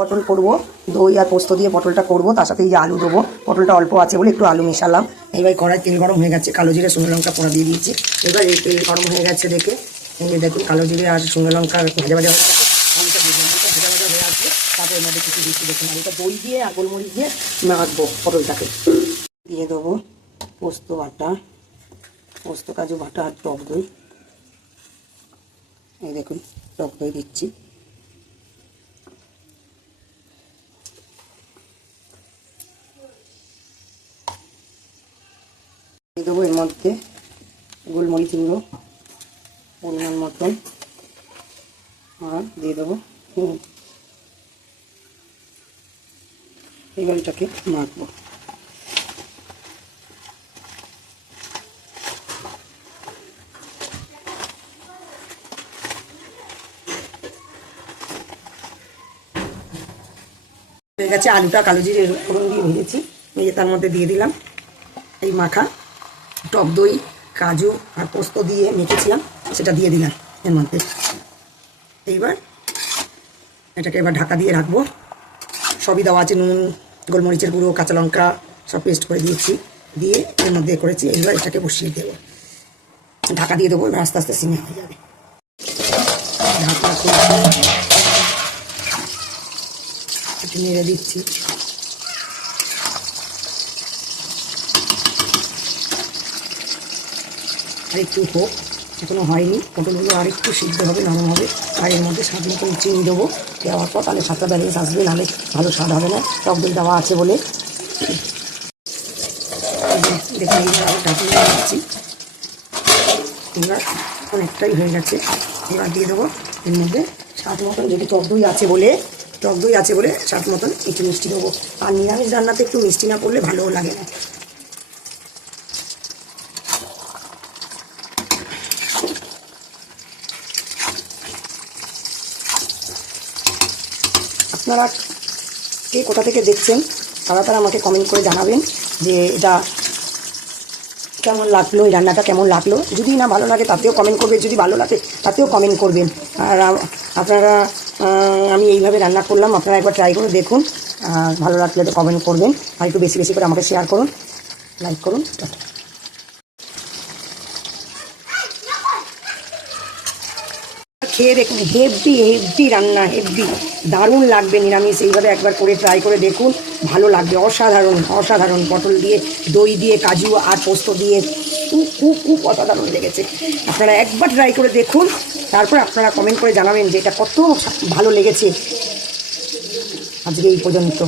পটল করবো, দই আর পোস্ত দিয়ে পটলটা করবো। তার সাথে এই যে আলু দেবো, পটলটা অল্প আছে বলে একটু আলু মেশালাম। এবার কড়াই তেল গরম হয়ে গেছে, কালো জিরে শুকনো লঙ্কা পোড়া দিয়ে দিয়েছি। এবার এই তেল গরম হয়ে গেছে দেখে এই দেখুন কালো জিরে আর শুকনো লঙ্কা ভাজা ভাজা হয়ে গেছে। আলুটা ভাজা ভাজা হয়ে আসবে, তারপর এর মধ্যে কিছু দিচ্ছি। দেখুন আলুটা দই দিয়ে আর গোলমরিচ দিয়ে মাখবো পটলটাকে। দিয়ে দেবো পোস্ত বাটা, পোস্ত কাজু বাটা আর টক দই। এই দেখুন টক দই দিচ্ছি। দিয়ে দেবো এর মধ্যে গোলমরিচ গুঁড়ো পরিমাণ মতন, আর দিয়ে দেবো এবার এটাকে মাখবো। হয়ে গেছে, আলুটা কালো জিরে ফোড়ন দিয়ে ভেজেছি, ভেজে তার মধ্যে দিয়ে দিলাম এই মাখা টক দই কাজু আর পোস্ত দিয়ে মেখেছিলাম, সেটা দিয়ে দিলাম এর মধ্যে। এইবার এটাকে এবার ঢাকা দিয়ে রাখবো। সবই দেওয়া আছে, নুন গোলমরিচের গুঁড়ো কাঁচা লঙ্কা সব পেস্ট করে দিয়েছি, দিয়ে এর মধ্যে করেছি। এইবার এটাকে বসিয়ে দেবো, ঢাকা দিয়ে দেবো। এবার আস্তে আস্তে সিমে হয়ে যাবে। ঢাকা একটু নেড়ে দিচ্ছি। আর একটু হোক, এখনো হয়নি, পটলগুলো আর একটু সিদ্ধ হবে, নরম হবে। আর এর মধ্যে স্বাদ মতন চিনি দেবো, দেওয়ার পর তাহলে স্বাদটা ব্যালেন্স আসবে, নাহলে ভালো স্বাদ হবে না, টক দই দেওয়া আছে বলে। দেখুন এইবার আরও ঢাকা দিয়ে দিচ্ছি। এবার অনেকটাই হয়ে গেছে। এবার দিয়ে দেবো এর মধ্যে স্বাদ মতন, যদি টক দই আছে বলে স্বাদ মতন একটু মিষ্টি দেবো। আর নিরামিষ রান্নাতে একটু মিষ্টি না করলে ভালোও লাগে না। আপনারা কে কোথা থেকে দেখছেন তারা আমাকে কমেন্ট করে জানাবেন যে এটা কেমন লাগলো, এই রান্নাটা কেমন লাগলো। যদি না ভালো লাগে তাতেও কমেন্ট করবেন, যদি ভালো লাগে তাতেও কমেন্ট করবেন। আর আপনারা আমি এইভাবে রান্না করলাম, আপনারা একবার ট্রাই করে দেখুন। আর ভালো লাগলে তো কমেন্ট করবেন, আর একটু বেশি বেশি করে আমাকে শেয়ার করুন, লাইক করুন। খেয়ে দেখুন, হেভি রান্না, হেভি দারুণ লাগবে নিরামিষ। এইভাবে একবার করে ট্রাই করে দেখুন, ভালো লাগবে। অসাধারণ পটল দিয়ে দই দিয়ে কাজু আর পোস্ত দিয়ে খুব অসাধারণ লেগেছে। আপনারা একবার ট্রাই করে দেখুন, তারপর আপনারা কমেন্ট করে জানাবেন যে এটা কত ভালো লেগেছে। আজকে এই পর্যন্ত।